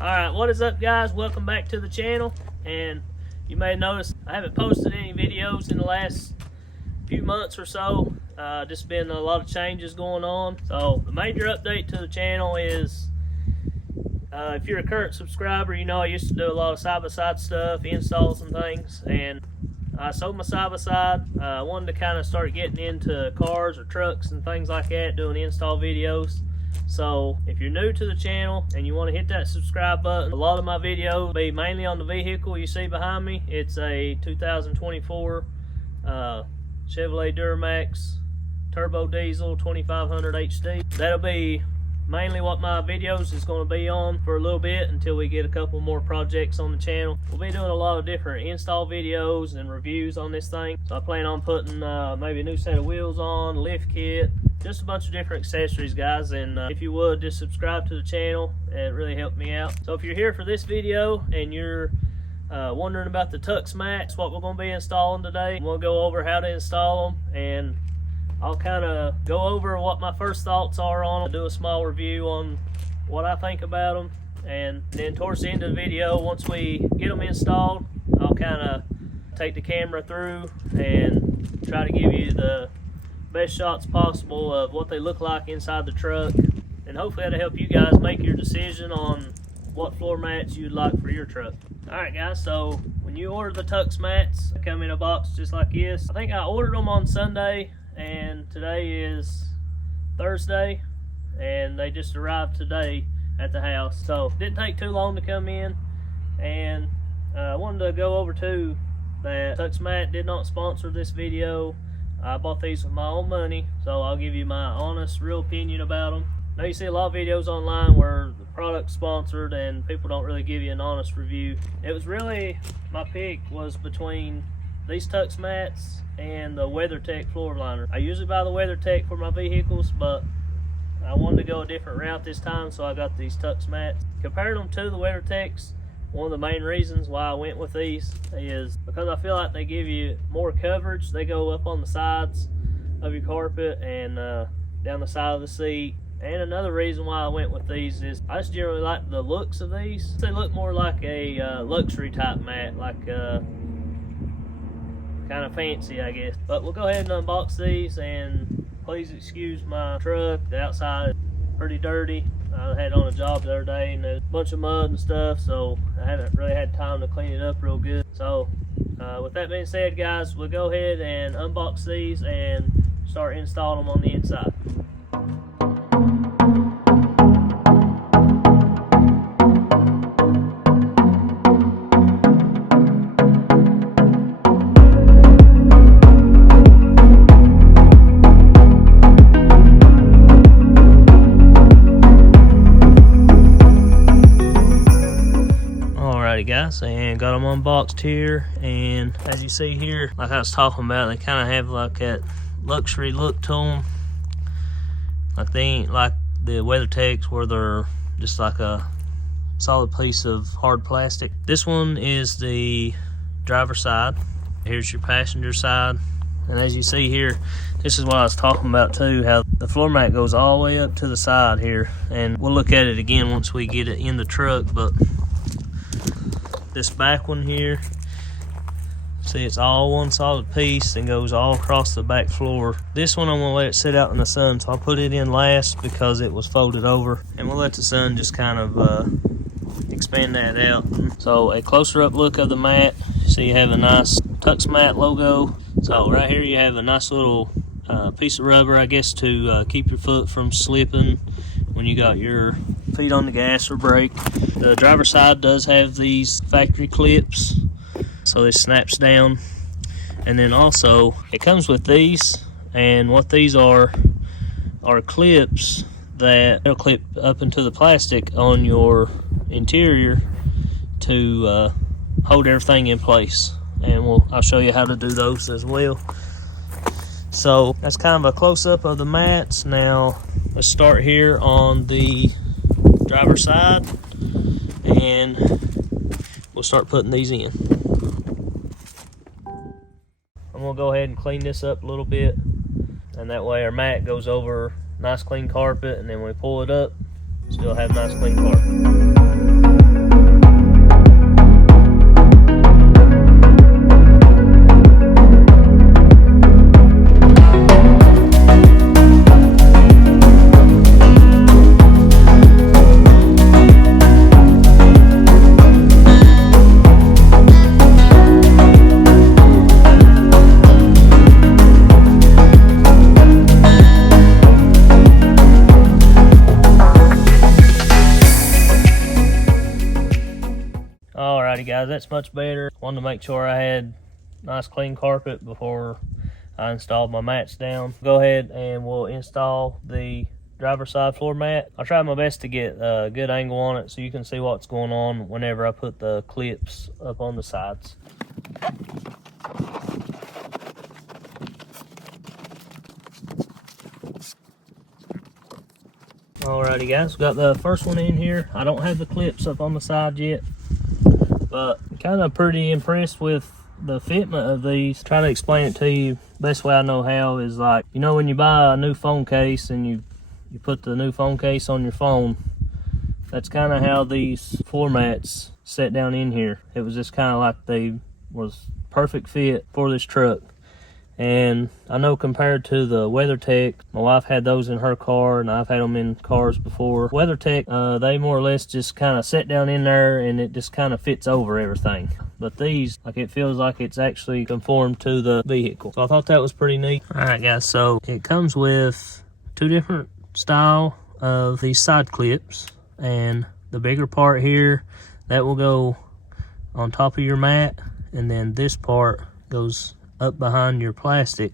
Alright, what is up guys? Welcome back to the channel. And you may notice I haven't posted any videos in the last few months or so. Just been a lot of changes going on. So the major update to the channel is if you're a current subscriber, you know I used to do a lot of side-by-side stuff, installs and things, and I sold my side-by-side. I wanted to kind of start getting into cars or trucks and things like that, doing install videos. So if you're new to the channel and you want to hit that subscribe button, a lot of my videos will be mainly on the vehicle you see behind me. It's a 2024 Chevrolet Duramax turbo diesel 2500HD. That'll be mainly what my videos is going to be on for a little bit until we get a couple more projects on the channel. We'll be doing a lot of different install videos and reviews on this thing. So I plan on putting maybe a new set of wheels on, lift kit, just a bunch of different accessories, guys. And if you would, just subscribe to the channel. It really helped me out. So if you're here for this video and you're wondering about the Tux Mats, what we're going to be installing today, we'll go over how to install them, and I'll kind of go over what my first thoughts are on them, do a small review on what I think about them, and then towards the end of the video, once we get them installed, I'll kind of take the camera through and try to give you the best shots possible of what they look like inside the truck, and hopefully that'll help you guys make your decision on what floor mats you'd like for your truck. Alright guys, so when you order the Tux Mats, they come in a box just like this. I think I ordered them on Sunday, and today is Thursday, and they just arrived today at the house. So it didn't take too long to come in, and I wanted to go over too that Tux Mat did not sponsor this video. I bought these with my own money, so I'll give you my honest, real opinion about them. Now you see a lot of videos online where the product's sponsored and people don't really give you an honest review. It was really, my pick was between these Tux Mats and the WeatherTech floor liner. I usually buy the WeatherTech for my vehicles, but I wanted to go a different route this time, so I got these Tux Mats. Comparing them to the WeatherTechs, one of the main reasons why I went with these is because I feel like they give you more coverage. They go up on the sides of your carpet and down the side of the seat. And another reason why I went with these is I just generally like the looks of these. They look more like a luxury type mat, like kind of fancy, I guess. But we'll go ahead and unbox these, and please excuse my truck. The outside is pretty dirty. I had on a job the other day and there's a bunch of mud and stuff, so I haven't really had time to clean it up real good. So with that being said, guys, we'll go ahead and unbox these and start installing them on the inside. Guys, and got them unboxed here, and as you see here, like I was talking about, they kind of have like that luxury look to them. Like they ain't like the WeatherTechs where they're just like a solid piece of hard plastic. This one is the driver's side. Here's your passenger side, and as you see here, this is what I was talking about too, how the floor mat goes all the way up to the side here, and we'll look at it again once we get it in the truck. But this back one here, see, it's all one solid piece and goes all across the back floor. This one I'm gonna let it sit out in the sun, so I'll put it in last because it was folded over, and we'll let the sun just kind of expand that out. So a closer up look of the mat, so you have a nice Tux Mat logo. So right here you have a nice little piece of rubber, I guess, to keep your foot from slipping when you got your feet on the gas or brake. The driver's side does have these factory clips, so it snaps down. And then also it comes with these, and what these are clips that will clip up into the plastic on your interior to hold everything in place, and I'll show you how to do those as well. So that's kind of a close-up of the mats. Now let's start here on the driver's side, and we'll start putting these in. I'm gonna go ahead and clean this up a little bit, and that way our mat goes over nice clean carpet, and then when we pull it up, still have nice clean carpet. Alrighty guys, that's much better. Wanted to make sure I had nice clean carpet before I installed my mats down. Go ahead and we'll install the driver's side floor mat. I'll try my best to get a good angle on it so you can see what's going on whenever I put the clips up on the sides. Alrighty guys, got the first one in here. I don't have the clips up on the side yet, but kind of pretty impressed with the fitment of these. Try to explain it to you best way I know how is like, you know when you buy a new phone case and you put the new phone case on your phone, that's kind of how these floor mats set down in here. It was just kind of like they was perfect fit for this truck. And I know compared to the WeatherTech, my wife had those in her car and I've had them in cars before. WeatherTech, they more or less just kind of set down in there and it just kind of fits over everything. But these, like, it feels like it's actually conformed to the vehicle. So I thought that was pretty neat. All right guys, so it comes with two different style of these side clips, and the bigger part here, that will go on top of your mat, and then this part goes up behind your plastic.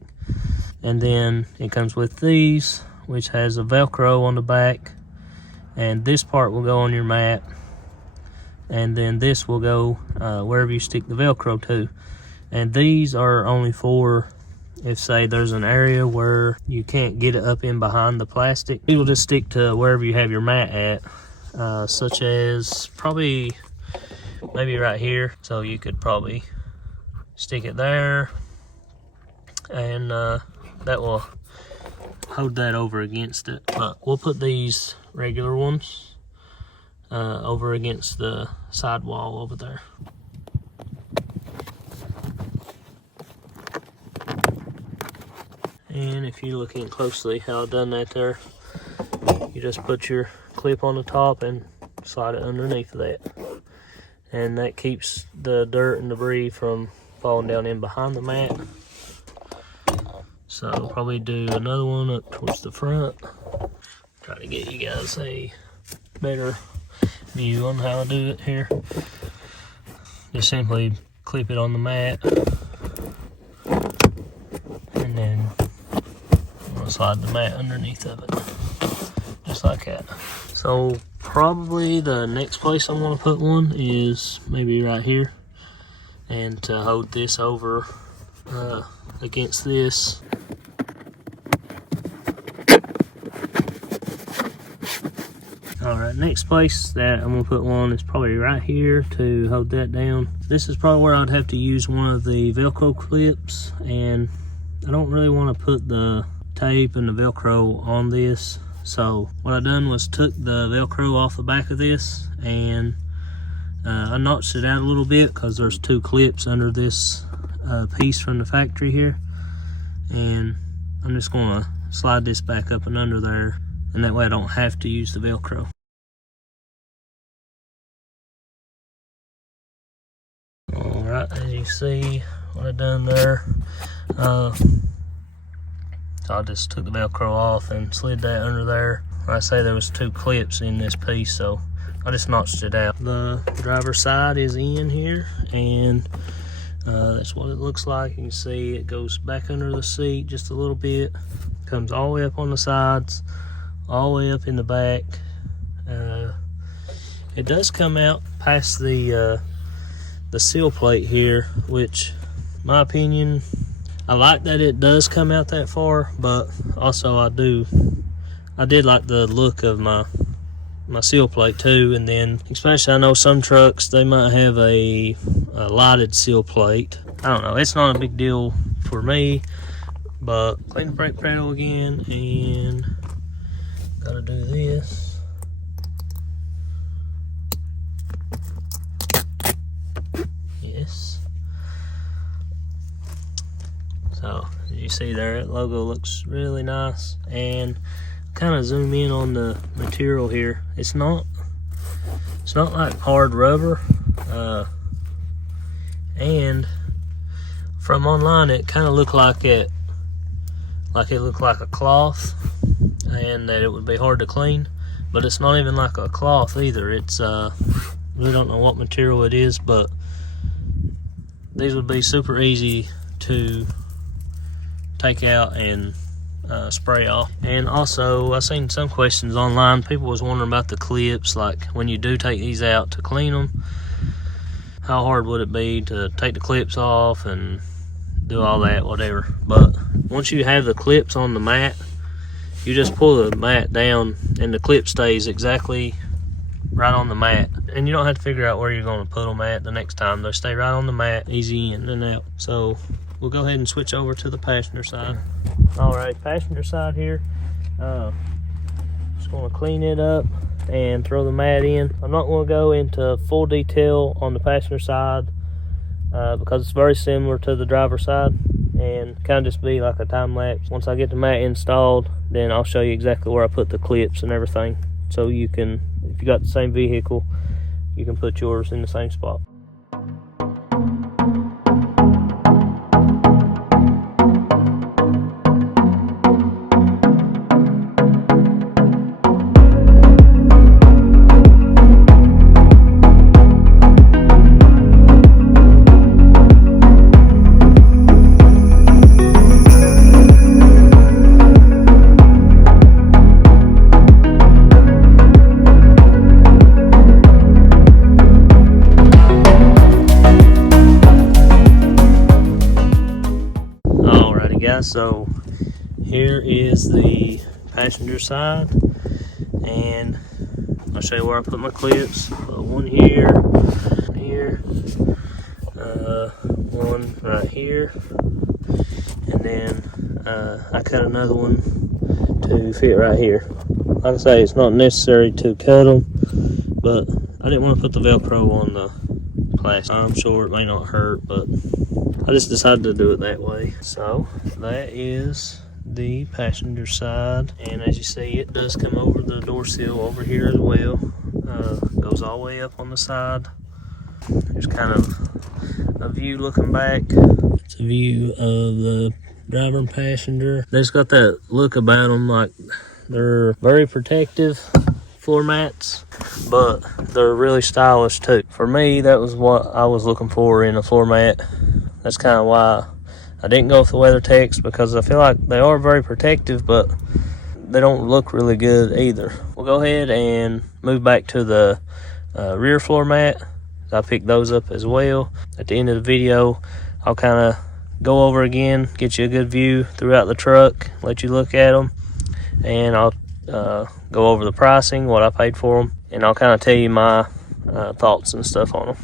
And then it comes with these, which has a Velcro on the back, and this part will go on your mat, and then this will go wherever you stick the Velcro to. And these are only for if, say, there's an area where you can't get it up in behind the plastic. It will just stick to wherever you have your mat at, such as probably maybe right here. So you could probably stick it there, and that will hold that over against it. But we'll put these regular ones over against the side wall over there. And if you look in closely how I've done that there, you just put your clip on the top and slide it underneath of that, and that keeps the dirt and debris from falling down in behind the mat. So I'll probably do another one up towards the front. Try to get you guys a better view on how I do it here. Just simply clip it on the mat, and then I'm gonna slide the mat underneath of it, just like that. So probably the next place I'm gonna put one is maybe right here, and to hold this over against this. Alright, next place that I'm going to put one is probably right here to hold that down. This is probably where I'd have to use one of the Velcro clips, and I don't really want to put the tape and the Velcro on this. So what I done was took the Velcro off the back of this, and I notched it out a little bit because there's two clips under this piece from the factory here. And I'm just going to slide this back up and under there, and that way I don't have to use the Velcro. Alright, as you see what I done there, so I just took the Velcro off and slid that under there. Like I say, there was two clips in this piece, so I just notched it out. The driver's side is in here, and that's what it looks like. You can see it goes back under the seat just a little bit, comes all the way up on the sides, all the way up in the back. It does come out past the seal plate here, which, in my opinion, I like that it does come out that far, but also I did like the look of my seal plate too. And then especially, I know some trucks, they might have a lighted seal plate. I don't know, it's not a big deal for me. But clean the brake pedal again, and gotta do this. Yes. So as you see there, that logo looks really nice. And kind of zoom in on the material here. It's not like hard rubber, and from online it kind of looked like it looked like a cloth, and that it would be hard to clean, but it's not even like a cloth either. It's really don't know what material it is, but these would be super easy to take out and spray off. And also, I seen some questions online. People was wondering about the clips, like when you do take these out to clean them, how hard would it be to take the clips off and do all that, whatever. But once you have the clips on the mat, you just pull the mat down and the clip stays exactly right on the mat, and you don't have to figure out where you're going to put them at the next time. They stay right on the mat, easy in and out. So we'll go ahead and switch over to the passenger side. All right, passenger side here. Just going to clean it up and throw the mat in. I'm not going to go into full detail on the passenger side because it's very similar to the driver's side, and kind of just be like a time lapse. Once I get the mat installed, then I'll show you exactly where I put the clips and everything, so you can, if you got the same vehicle, you can put yours in the same spot. So here is the passenger side, and I'll show you where I put my clips. One here, one right here, and then I cut another one to fit right here. Like I say, it's not necessary to cut them, but I didn't want to put the Velcro on the plastic. I'm sure it may not hurt, but I just decided to do it that way. So that is the passenger side, and as you see, it does come over the door sill over here as well. Goes all the way up on the side. There's kind of a view looking back. It's a view of the driver and passenger. They've got that look about them, like they're very protective floor mats, but they're really stylish too. For me, that was what I was looking for in a floor mat. That's kind of why I didn't go with the WeatherTechs, because I feel like they are very protective, but they don't look really good either. We'll go ahead and move back to the rear floor mat. I picked those up as well. At the end of the video, I'll kind of go over again, get you a good view throughout the truck, let you look at them, and I'll go over the pricing, what I paid for them, and I'll kind of tell you my thoughts and stuff on them.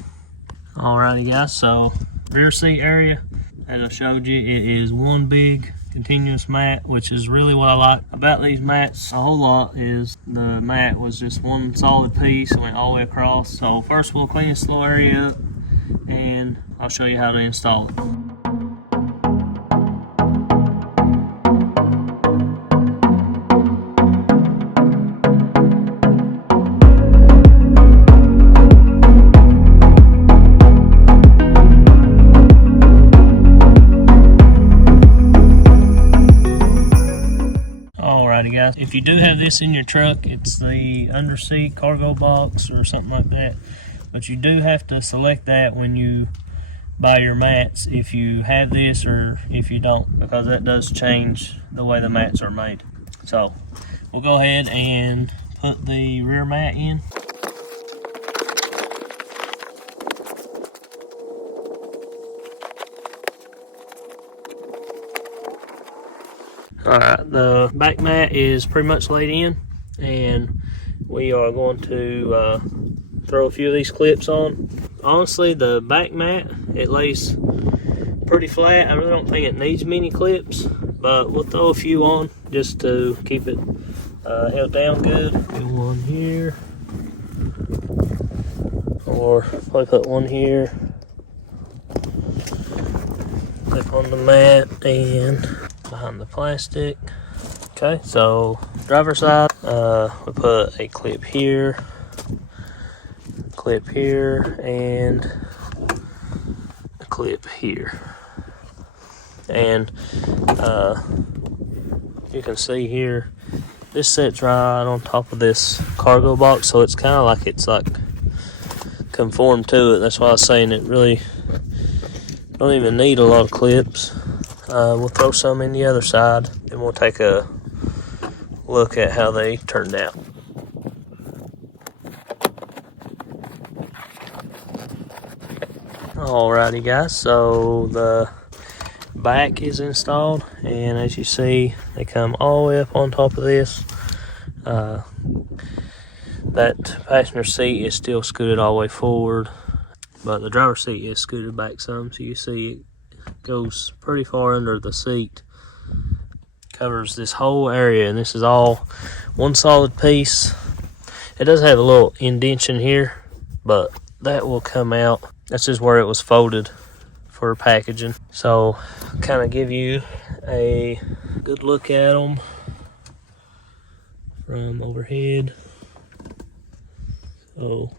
Alrighty guys, so rear seat area, as I showed you, it is one big continuous mat, which is really what I like about these mats a whole lot. Is the mat was just one solid piece, went all the way across. So first we'll clean this little area up, and I'll show you how to install it. Guys, if you do have this in your truck, it's the underseat cargo box or something like that, but you do have to select that when you buy your mats, if you have this or if you don't, because that does change the way the mats are made. So we'll go ahead and put the rear mat in. Alright, the back mat is pretty much laid in, and we are going to throw a few of these clips on. Honestly, the back mat, it lays pretty flat. I really don't think it needs many clips, but we'll throw a few on just to keep it held down good. Put one here, or probably put one here. Clip on the mat and behind the plastic. Okay, so driver's side, we put a clip here, and a clip here. And you can see here, this sits right on top of this cargo box, so it's kind of like it's like conformed to it. That's why I was saying it really Don't even need a lot of clips. We'll throw some in the other side, and we'll take a look at how they turned out. Alrighty guys, so the back is installed, and as you see, they come all the way up on top of this. That passenger seat is still scooted all the way forward, but the driver's seat is scooted back some, so you see it goes pretty far under the seat. Covers this whole area, and this is all one solid piece. It does have a little indentation here, but that will come out. That's just where it was folded for packaging. So kind of give you a good look at them from overhead. So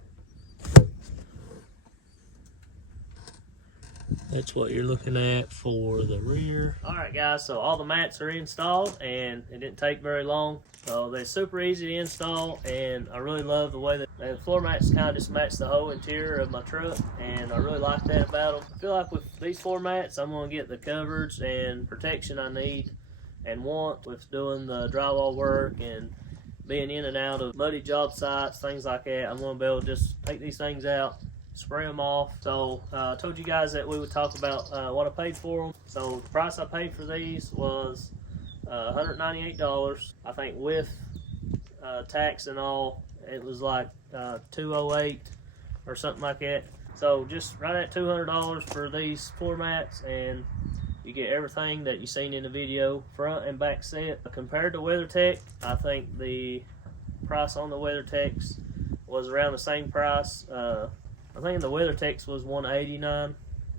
that's what you're looking at for the rear. All right guys, so all the mats are installed, and it didn't take very long. So they're super easy to install, and I really love the way that the floor mats kind of just match the whole interior of my truck, and I really like that about them. I feel like with these floor mats, I'm going to get the coverage and protection I need and want with doing the drywall work and being in and out of muddy job sites, things like that. I'm going to be able to just take these things out, spray them off. So I told you guys that we would talk about what I paid for them. So the price I paid for these was $198. I think with tax and all, it was like $208 or something like that. So just right at $200 for these floor mats, and you get everything that you've seen in the video, front and back set. Compared to WeatherTech, I think the price on the WeatherTechs was around the same price. I think the WeatherTechs was $189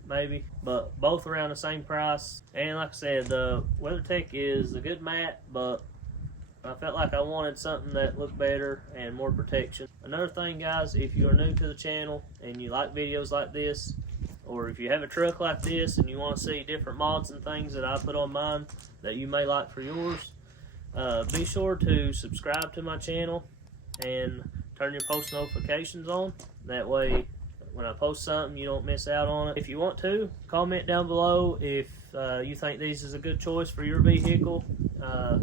maybe, but both around the same price. And like I said, the WeatherTech is a good mat, but I felt like I wanted something that looked better and more protection. Another thing guys, if you are new to the channel and you like videos like this, or if you have a truck like this and you want to see different mods and things that I put on mine that you may like for yours, be sure to subscribe to my channel and turn your post notifications on. That way when I post something, you don't miss out on it. If you want to, comment down below if you think these is a good choice for your vehicle,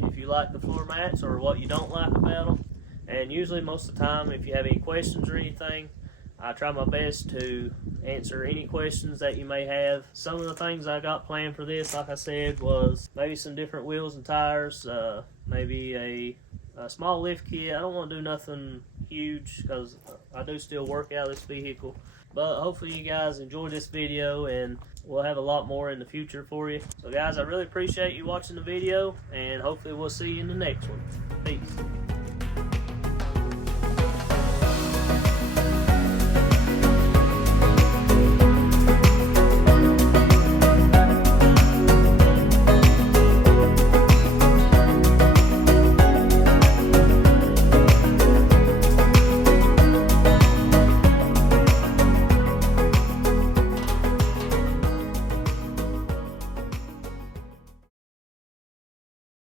if you like the floor mats or what you don't like about them. And usually most of the time, if you have any questions or anything, I try my best to answer any questions that you may have. Some of the things I got planned for this, like I said, was maybe some different wheels and tires, maybe a small lift kit. I don't want to do nothing huge because I do still work out of this vehicle. But hopefully you guys enjoyed this video, and we'll have a lot more in the future for you. So guys, I really appreciate you watching the video, and hopefully we'll see you in the next one. Peace.